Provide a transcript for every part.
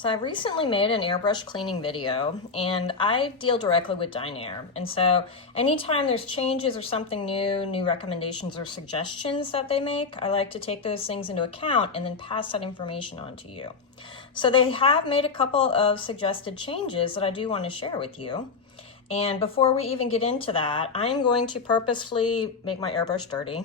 So I recently made an airbrush cleaning video, and I deal directly with Dinair. And so anytime there's changes or something new recommendations or suggestions that they make, I like to take those things into account and then pass that information on to you. So they have made a couple of suggested changes that I do want to share with you. And before we even get into that, I'm going to purposefully make my airbrush dirty.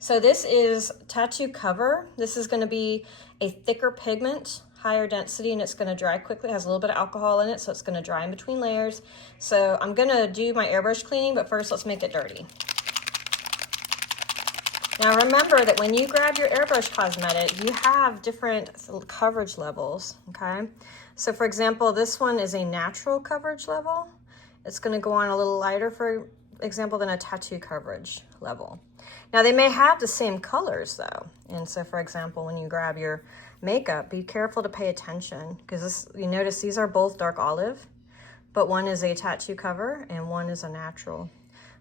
So this is Tattoo Cover. This is going to be a thicker pigment, higher density, and it's going to dry quickly. It has a little bit of alcohol in it, so it's going to dry in between layers. So I'm going to do my airbrush cleaning, but first let's make it dirty. Now remember that when you grab your airbrush cosmetic, you have different coverage levels, okay? So for example, this one is a natural coverage level. It's going to go on a little lighter, for example, than a tattoo coverage level. Now they may have the same colors though. And so for example, when you grab your makeup, be careful to pay attention because you notice these are both dark olive, but one is a tattoo cover and one is a natural.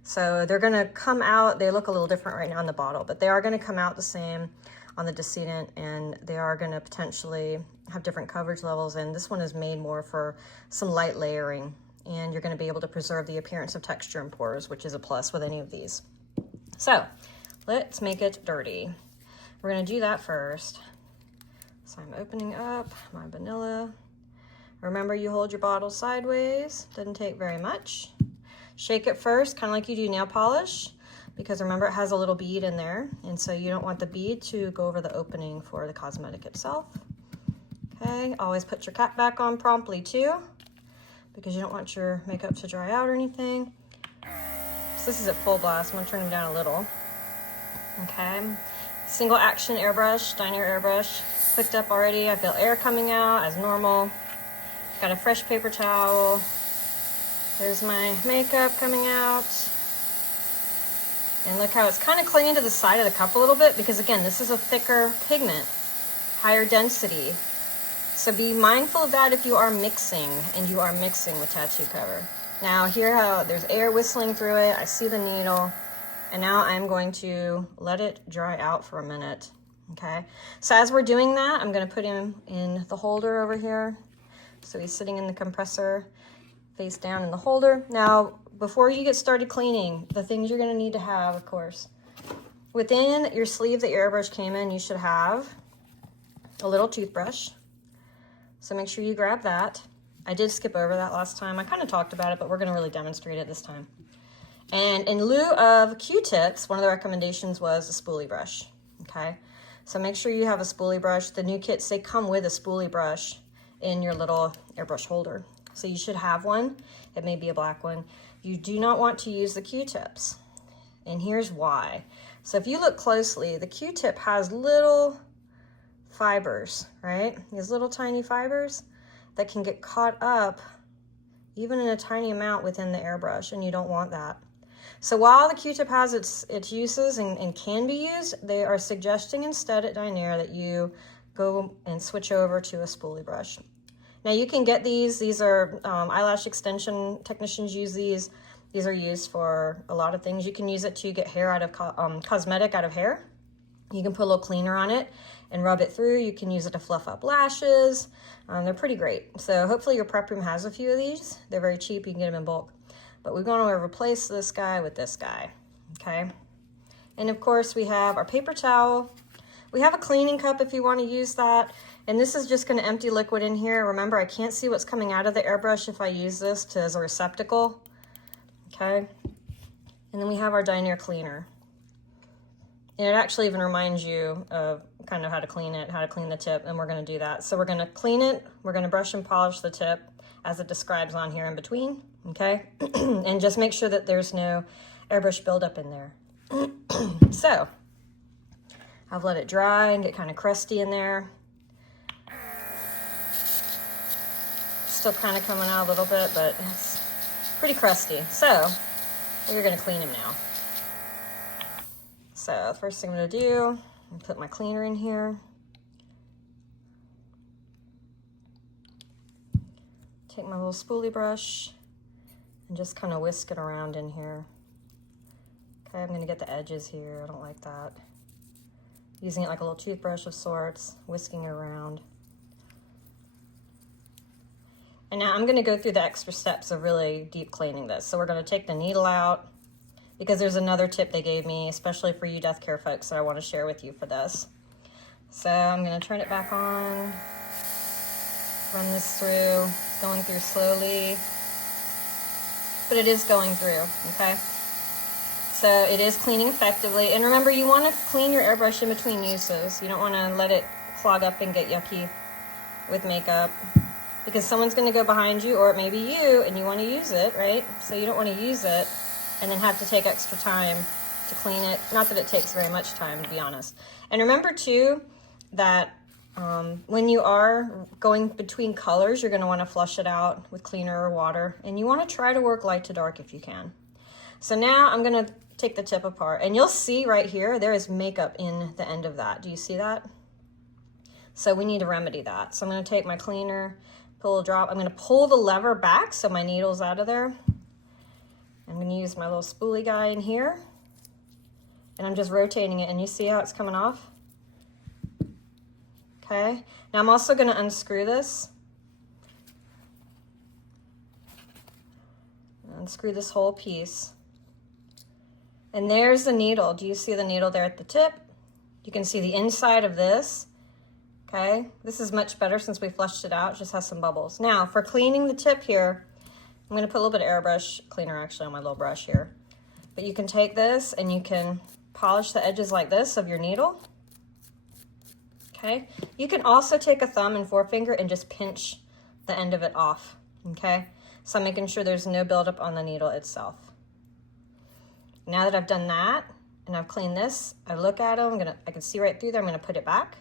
So they're gonna come out, they look a little different right now in the bottle, but they are gonna come out the same on the decedent, and they are gonna potentially have different coverage levels. And this one is made more for some light layering, and you're gonna be able to preserve the appearance of texture and pores, which is a plus with any of these. So let's make it dirty. We're gonna do that first. So I'm opening up my vanilla. Remember, you hold your bottle sideways. Doesn't take very much. Shake it first, kind of like you do nail polish, because remember it has a little bead in there, and so you don't want the bead to go over the opening for the cosmetic itself. Okay, always put your cap back on promptly too, because you don't want your makeup to dry out or anything. So this is at full blast. I'm gonna turn them down a little. Okay, single action airbrush, Dinair airbrush, hooked up already. I feel air coming out as normal. Got a fresh paper towel. There's my makeup coming out. And look how it's kind of clinging to the side of the cup a little bit, because again, this is a thicker pigment, higher density. So be mindful of that if you are mixing, and you are mixing with Tattoo Cover. Now hear how there's air whistling through it. I see the needle. And now I'm going to let it dry out for a minute, okay? So as we're doing that, I'm gonna put him in the holder over here. So he's sitting in the compressor, face down in the holder. Now, before you get started cleaning, the things you're gonna need to have, of course, within your sleeve that your airbrush came in, you should have a little toothbrush. So make sure you grab that. I did skip over that last time. I kind of talked about it, but we're gonna really demonstrate it this time. And in lieu of Q-tips, one of the recommendations was a spoolie brush, okay? So make sure you have a spoolie brush. The new kits, they come with a spoolie brush in your little airbrush holder. So you should have one. It may be a black one. You do not want to use the Q-tips. And here's why. So if you look closely, the Q-tip has little fibers, right? These little tiny fibers that can get caught up even in a tiny amount within the airbrush, and you don't want that. So while the Q-tip has its uses and can be used, they are suggesting instead at Dinair that you go and switch over to a spoolie brush. Now you can get these. These are eyelash extension technicians use these. These are used for a lot of things. You can use it to get hair out of cosmetic out of hair. You can put a little cleaner on it and rub it through. You can use it to fluff up lashes. They're pretty great. So hopefully your prep room has a few of these. They're very cheap. You can get them in bulk. But we're going to replace this guy with this guy, okay? And of course we have our paper towel. We have a cleaning cup if you want to use that. And this is just going to empty liquid in here. Remember, I can't see what's coming out of the airbrush if I use this as a receptacle, okay? And then we have our Dinair cleaner. And it actually even reminds you of kind of how to clean it, how to clean the tip, and we're going to do that. So we're going to clean it. We're going to brush and polish the tip as it describes on here in between, okay? And just make sure that there's no airbrush buildup in there. So I've let it dry and get kind of crusty in there. Still kind of coming out a little bit, but it's pretty crusty. So we're going to clean him now. So the first thing I'm going to do, I'm put my cleaner in here. Take my little spoolie brush and just kind of whisk it around in here. Okay, I'm going to get the edges here. I don't like that. Using it like a little toothbrush of sorts, whisking it around. And now I'm gonna go through the extra steps of really deep cleaning this. So we're gonna take the needle out, because there's another tip they gave me, especially for you death care folks, that I wanna share with you for this. So I'm gonna turn it back on, run this through, it's going through slowly, but it is going through, okay? So it is cleaning effectively. And remember, you wanna clean your airbrush in between uses. You don't wanna let it clog up and get yucky with makeup, because someone's gonna go behind you, or it may be you, and you wanna use it, right? So you don't wanna use it and then have to take extra time to clean it. Not that it takes very much time, to be honest. And remember too, that when you are going between colors, you're gonna wanna flush it out with cleaner or water, and you wanna try to work light to dark if you can. So now I'm gonna take the tip apart, and you'll see right here, there is makeup in the end of that. Do you see that? So we need to remedy that. So I'm gonna take my cleaner, pull a drop. I'm gonna pull the lever back so my needle's out of there. I'm gonna use my little spoolie guy in here, and I'm just rotating it, and you see how it's coming off? Okay, now I'm also gonna unscrew this. Unscrew this whole piece. And there's the needle. Do you see the needle there at the tip? You can see the inside of this. Okay, this is much better since we flushed it out. It just has some bubbles. Now, for cleaning the tip here, I'm gonna put a little bit of airbrush cleaner actually on my little brush here. But you can take this and you can polish the edges like this of your needle. Okay, you can also take a thumb and forefinger and just pinch the end of it off, okay? So I'm making sure there's no buildup on the needle itself. Now that I've done that and I've cleaned this, I look at it, I can see right through there, I'm gonna put it back.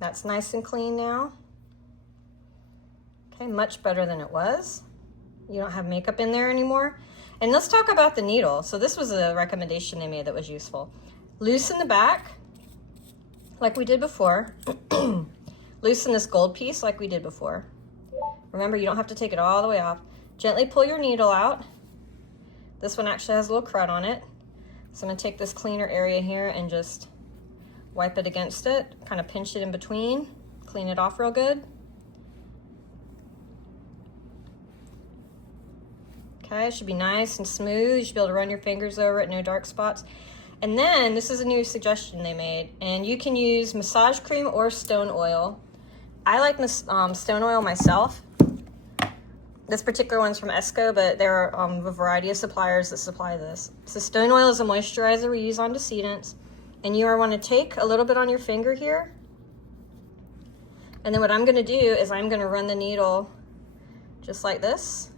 That's nice and clean now. Okay, much better than it was. You don't have makeup in there anymore. And let's talk about the needle. So this was a recommendation they made that was useful. Loosen the back, like we did before. Loosen this gold piece like we did before. Remember, you don't have to take it all the way off. Gently pull your needle out. This one actually has a little crud on it. So I'm gonna take this cleaner area here and just wipe it against it, kind of pinch it in between, clean it off real good. Okay, it should be nice and smooth. You should be able to run your fingers over it, no dark spots. And then, this is a new suggestion they made, and you can use massage cream or stone oil. I like stone oil myself. This particular one's from Esco, but there are a variety of suppliers that supply this. So stone oil is a moisturizer we use on decedents, and you want to take a little bit on your finger here. And then what I'm gonna do is I'm gonna run the needle just like this,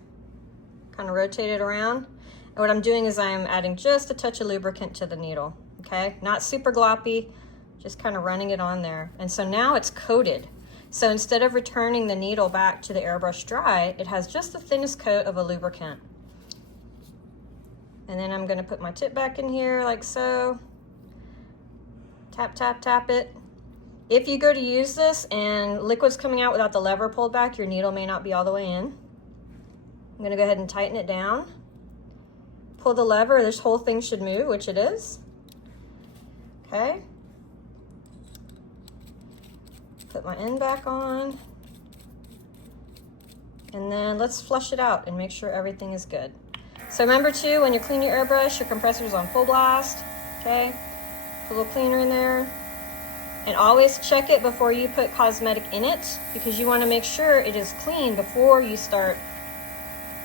kind of rotate it around. And what I'm doing is I'm adding just a touch of lubricant to the needle, okay? Not super gloppy, just kind of running it on there. And so now it's coated. So instead of returning the needle back to the airbrush dry, it has just the thinnest coat of a lubricant. And then I'm gonna put my tip back in here like so. Tap, tap, tap it. If you go to use this and liquid's coming out without the lever pulled back, your needle may not be all the way in. I'm gonna go ahead and tighten it down. Pull the lever, this whole thing should move, which it is. Okay. Put my end back on. And then let's flush it out and make sure everything is good. So remember too, when you clean your airbrush, your compressor's on full blast, okay? Put a little cleaner in there. And always check it before you put cosmetic in it, because you wanna make sure it is clean before you start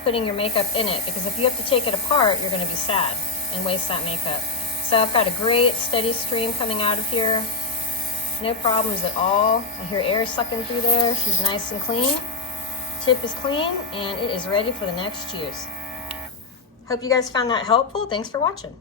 putting your makeup in it, because if you have to take it apart, you're gonna be sad and waste that makeup. So I've got a great steady stream coming out of here. No problems at all. I hear air sucking through there. She's nice and clean. Tip is clean, and it is ready for the next use. Hope you guys found that helpful. Thanks for watching.